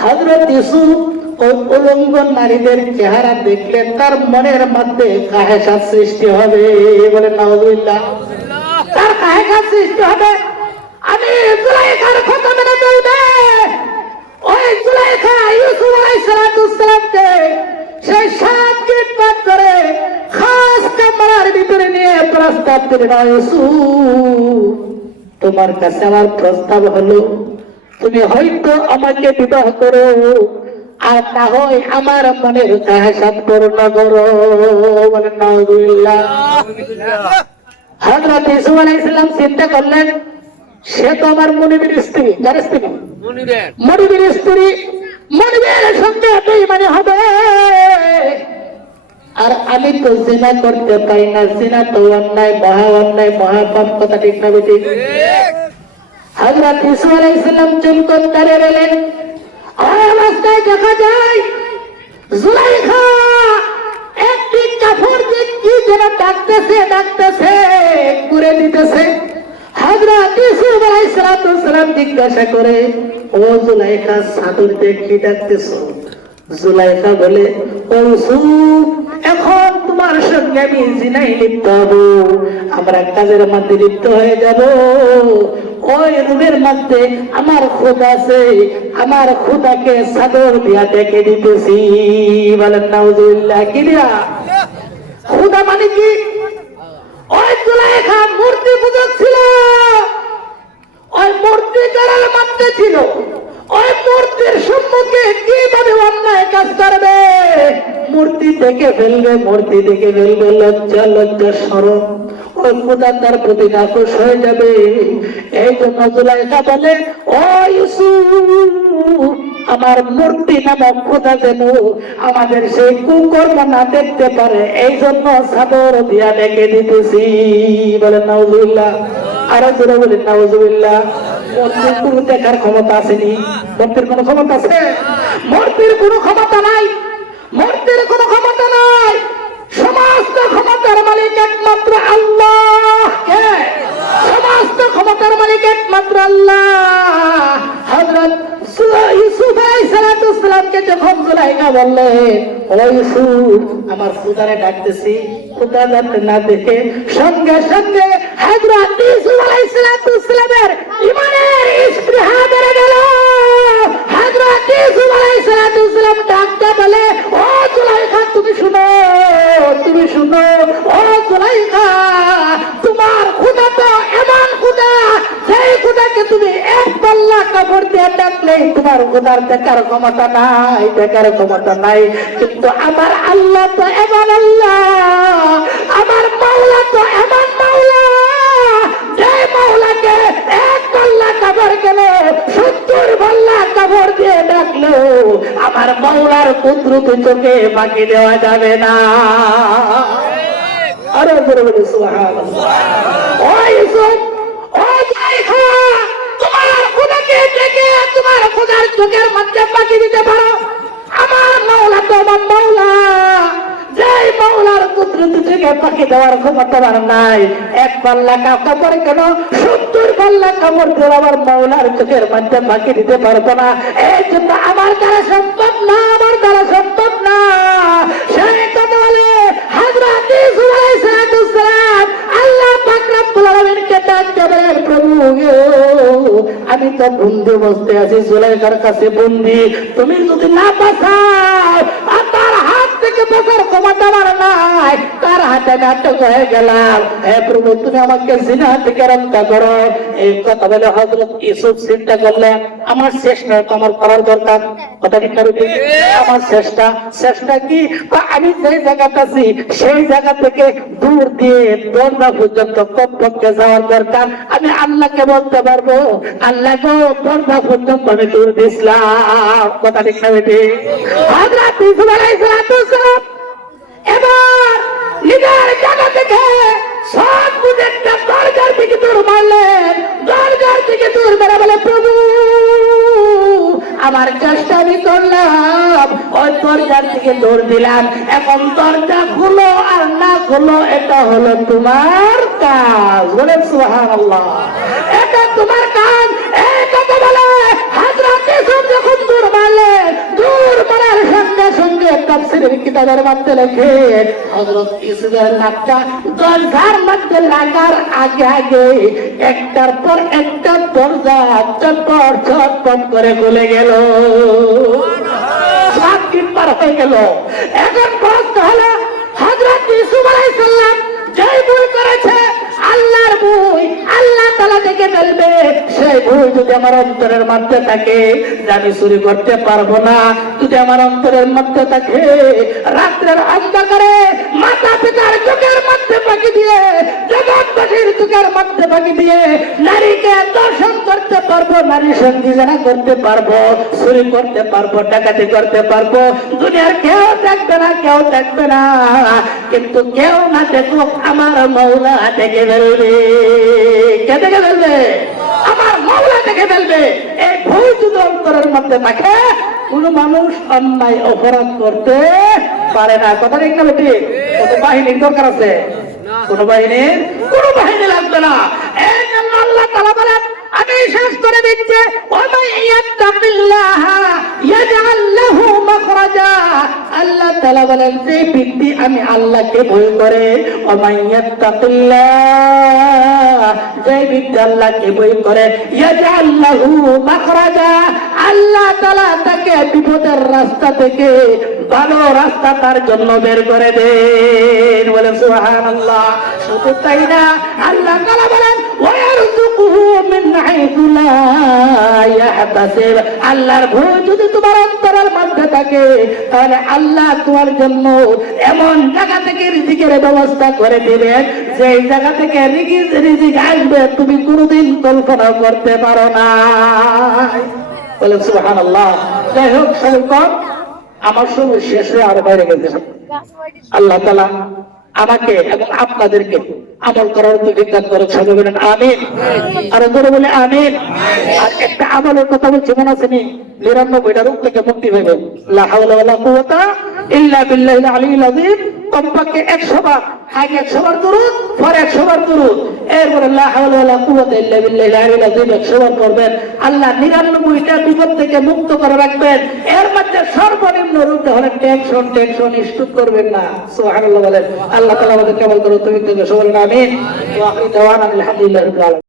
হযরত ইউসুফ ওই উলঙ্গ নারীদের চেহারা দেখলে তার মনের মধ্যে কাহেসাত সৃষ্টি হবে। বলে নাউযুবিল্লাহ। তার কাহেসাত সৃষ্টি হবে। আমি জুলাইখার কথা মেনে চলবে। ওই জুলাইখা ইউসুফ আলাইহিস সালামকে সেই 7 গেট পার করে খাস কামরার ভিতরে নিয়ে প্রস্তাব দিলেন, ইউসুফ তোমার কাছে আমার প্রস্তাব হলো, তুমি হয়তো আমাকে বিবাহ করো, আর না হয় আমার মনের কাহেসাত পূর্ণ করো। বলেন নাউযুবিল্লাহ। হযরত ইউসুফ আলাইহিস সালাম চিন্তা করলেন, সে তো আমার মনিবের স্ত্রী। যার স্ত্রী? মনিবের স্ত্রী। মনিবের সঙ্গে বেঈমানি হবে, আর আমি তো জিনা করতে পারি না। জিনা তো অন্যায়, মহা অন্যায়, মহাপাপ। কথা ঠিক না বেটি? হযরত ইউসুফ আলাইহিস সালাম চিন্তা করে রইলেন, দেখা যায় জুলাইখা একটি কাপড় দিয়ে কি যেন ডাকতেছে ঘুরে দিতেছে। হযরত ইউসুফ আলাইহিস সালাম জিজ্ঞাসা করে, ও জুলাইখা চাদর দিয়ে কি ডাকতেছো? জুলাইখা বলে, ও ইউসুফ, এখন তোমার সঙ্গে আমি জিনায় লিপ্ত হব, আমরা কাজের মধ্যে লিপ্ত হয়ে যাব। ওই রুমের মধ্যে আমার খোদা আছে, আমার খোদাকে চাদর দিয়া ডেকে দিতেছি। বলেন নাউজুবিল্লাহ। কি দিয়া? খোদা মানে কি? ওই জুলাইখা মূর্তি পূজক ছিল, ওই মূর্তি করার মধ্যে ছিল। ওই মূর্তির সম্মুখে কিভাবে অন্যায় কাজ করবে? মূর্তি দেখে ফেলবে, লজ্জা শরম, ওই খোদা তার প্রতি নাখুশ হয়ে যাবে। এই জন্য জুলাইখা বলে, ও ইউসুফ, আমার মূর্তি নামক খোদা যেন আমাদের সেই কুকর্ম না দেখতে পারে, এই জন্য চাদর দিয়া ডেকে দিতেছি। বলেন নাউজুবিল্লাহ। আরো জোরে বলেন নাউজুবিল্লাহ। মূর্তির কোনো দেখার ক্ষমতা আসেনি? মূর্তির কোনো ক্ষমতা আছে? মূর্তির কোনো ক্ষমতা নাই, মূর্তির কোনো ক্ষমতা নাই। সমস্ত ক্ষমতার মালিক একমাত্র আল্লাহ। কে? সমস্ত ক্ষমতার মালিক একমাত্র আল্লাহ। হযরত ইউসুফ আলাইহিস সালামকে যখন জুলাইখা বললেন, ও ইউসুফ, আমার খোদারে ডাকতেছি, খোদা যাতে না দেখে, সঙ্গে সঙ্গে হযরত ইউসুফ আলাইহিস সালামের ঈমানের স্পৃহা বেড়ে গেল। হযরত ইউসুফ আলাইহিস সালাম ডাকতে বলে, ও জুলাইখা, তুমি শুনো, ও জুলাইখা, তোমার খোদা তো এমন খোদা, সেই খোদাকে তুমি এক পাল্লা কাপড় দিয়ে ডাকলে তোমার খোদার দেখার ক্ষমতা নাই, কিন্তু আমার আল্লাহ তো এমন আল্লাহ, আমার মাওলা তো এমন মাওলা, যে মাওলাকে এক পাল্লা কাপড় গেল 70 পাল্লা কাপড় দিয়ে ডাকলো আমার মাওলার কুদরতি চোখে বাকি দেওয়া যাবে না। আরে বলে সুবহানাল্লাহ। ও ইউসুফ, ও জুলাইখা, তোমার খোদাকে ডেকে তোমার খোদার চোখের মধ্যে বাকি দিতে পারো? আমার মাওলা তো আমার মাওলা, যে মাওলার কুদরতি চোখে বাকি দেওয়ার ক্ষমতা আমার নাই। এক পাল্লা কাপড় কেন 70 পাল্লা কাপড় দিয়ে আমার মাওলার চোখের মধ্যে বাকি দিতে পারবো না। এই জন্য আমার দ্বারা সম্ভব না, সেই কথা বলে হযরত ইউসুফ আলাইহিস সালাম আল্লাহ পাক রব্বুল আলামিনকে ডাকতে বলেন, প্রভু গো, আমি তো বন্দি অবস্থায় আছি, জুলাইখার কাছে বন্দি, তুমি যদি না বাঁচাও, আর তার হাত থেকে বাঁচার ক্ষমতা আমার নাই, তার হাতে আটক হয়ে গেলাম, হে প্রভু, তুমি আমাকে জিনা থেকে রক্ষা করো। এই কথা বলে হযরত ইউসুফ চিন্তা করলেন, আমার চেষ্টা তো আমার করার দরকার। কথা ঠিক করবে? আমার চেষ্টা কি? আমি যে জায়গাটা আছি সেই জায়গা থেকে দূর দিয়ে দরজা পর্যন্ত কমপক্ষে যাওয়ার দরকার। আমি আল্লাহকে বলতে পারবো, আল্লাহ গো, দরজা পর্যন্ত আমি দূর দিছিলাম। কথা ঠিক না বেটি? হযরত ইউসুফ আলাইহিস সালাম এবার নিজের জায়গা থেকে সব বুঝে একটা দরজার দিকে দূর মারলেন। দরজার দিকে দূর মেরে বলে, প্রভু, আমার চেষ্টা আমি করলাম, ওই দরজার দিকে দৌড় দিলাম, এখন দরজা খুলো আর না খুলো এটা হলো তোমার কাজ। বলেন সুবহানাল্লাহ। এটা তোমার কাজ। এই কথা বলে হযরত ইউসুফ যখন দূর মারলেন, দূর মারার সঙ্গে সঙ্গে তাফসীরের কিতাবের মধ্যে লেখে হযরত ইউসুফের নাকটা দরজার মধ্যে লাগার আগে একটার পর একটা দরজা চটপট করে খুলে গেল। 7 দিন পার হয়ে গেল। এখন প্রশ্ন হলো, হযরত ইউসুফ আলাইহিস সালাম যে ভুল করেছে, আল্লাহর ভুল, আল্লাহ তাআলা দেখে ফেলবে। সেই ভুল যদি আমার অন্তরের মধ্যে থাকে, আমি চুরি করতে পারবো না, যদি আমার অন্তরের মধ্যে থাকে, রাত্রের অন্ধকারে মাতা পিতার চোখের মধ্যে ফাঁকি দিয়ে, জগৎবাসীর চোখের মধ্যে ফাঁকি দিয়ে নারীকে দর্শন করতে পারবো, নারী সঙ্গী জানা করতে পারবো, চুরি করতে পারবো, ডাকাতি করতে পারবো, দুনিয়ার কেউ দেখবে না, কিন্তু কেউ না দেখুক, আমার মাওলা দেখে ফেলবে। কে দেখে ফেলবে? আমার মাওলা দেখে ফেলবে। এই ভুল যদি অন্তরের মধ্যে থাকে, কোন মানুষ অন্যায় অপরাধ করতে পারে না। কথা ঠিক না বেটি? কত বাহিনীর দরকার আছে? কোন বাহিনী লাগবে না। এই জন্য আল্লাহ তাআলা বলেন, আমি শেষ করে দিচ্ছি, ওয়া ইয়াত্তাকিল্লাহ ইয়াজআল লাহু মাখরাজা। আল্লাহ তাআলা বলেন, যে ব্যক্তি আমি আল্লাহকে ভয় করে, ওয়া ইয়াত্তাকিল্লাহ, যে ব্যক্তি আল্লাহকে ভয় করে, ইয়াজআল লাহু মাখরাজা, আল্লাহ তাআলা তাকে বিপদের রাস্তা থেকে ভালো রাস্তা তার জন্য বের করে দেন। বলেন সুবহানাল্লাহ। শুধু তাই না, আল্লাহ তাআলা বলেন, ওয়া ইয়ারযুকুহু মিন হাইথু লা ইয়াহতাসিব। আল্লাহর ভয় যদি তোমার অন্তরের মধ্যে থাকে, তাহলে আল্লাহ তোমার জন্য এমন জায়গা থেকে রিজিকের ব্যবস্থা করে দিবেন, যে জায়গা থেকে রিজিক আসবে তুমি কোনোদিন কল্পনা করতে পারো না। বলেন সুবহানাল্লাহ। যাই হোক, সর্বকম আমার সময় শেষ হয়ে আরো বাইরে গেছে। আল্লাহ তাআলা আমাকে এবং আপনাদেরকে আমল করার তৌফিক দান করুন। সবাই বলেন আমিন। আর জোরে বলে আমিন। আর একটা আমলের কথা বলছি, মনে আছে নি? ৯৯টা রোগ থেকে মুক্তি পাবে। লা হাওলা ওয়ালা কুওয়াতা ইল্লা বিল্লাহিল আলিয়্যিল আযীম। কমপক্ষে 100 বার, আগে 100 বার দুরূদ, পরে 100 বার দুরূদ, এরপরে লা হাওলা ওয়ালা কুওয়াতা ইল্লা বিল্লাহিল আলিয়্যিল আযীম 100 বার করবেন। আল্লাহ ৯৯টা বিপদ থেকে মুক্ত করে রাখবেন। এর মধ্যে সর্বনিম্ন রূপটা হলো টেনশন। স্টপ করবেন না। সুবহানাল্লাহ বলেন। আল্লাহ তাআলা আমাদের কেমন করে তৌফিক দেন। সবাই বলেন আমিন। ওয়া আখিরু দাওয়ানা আলহামদুলিল্লাহি রাব্বিল আলামিন।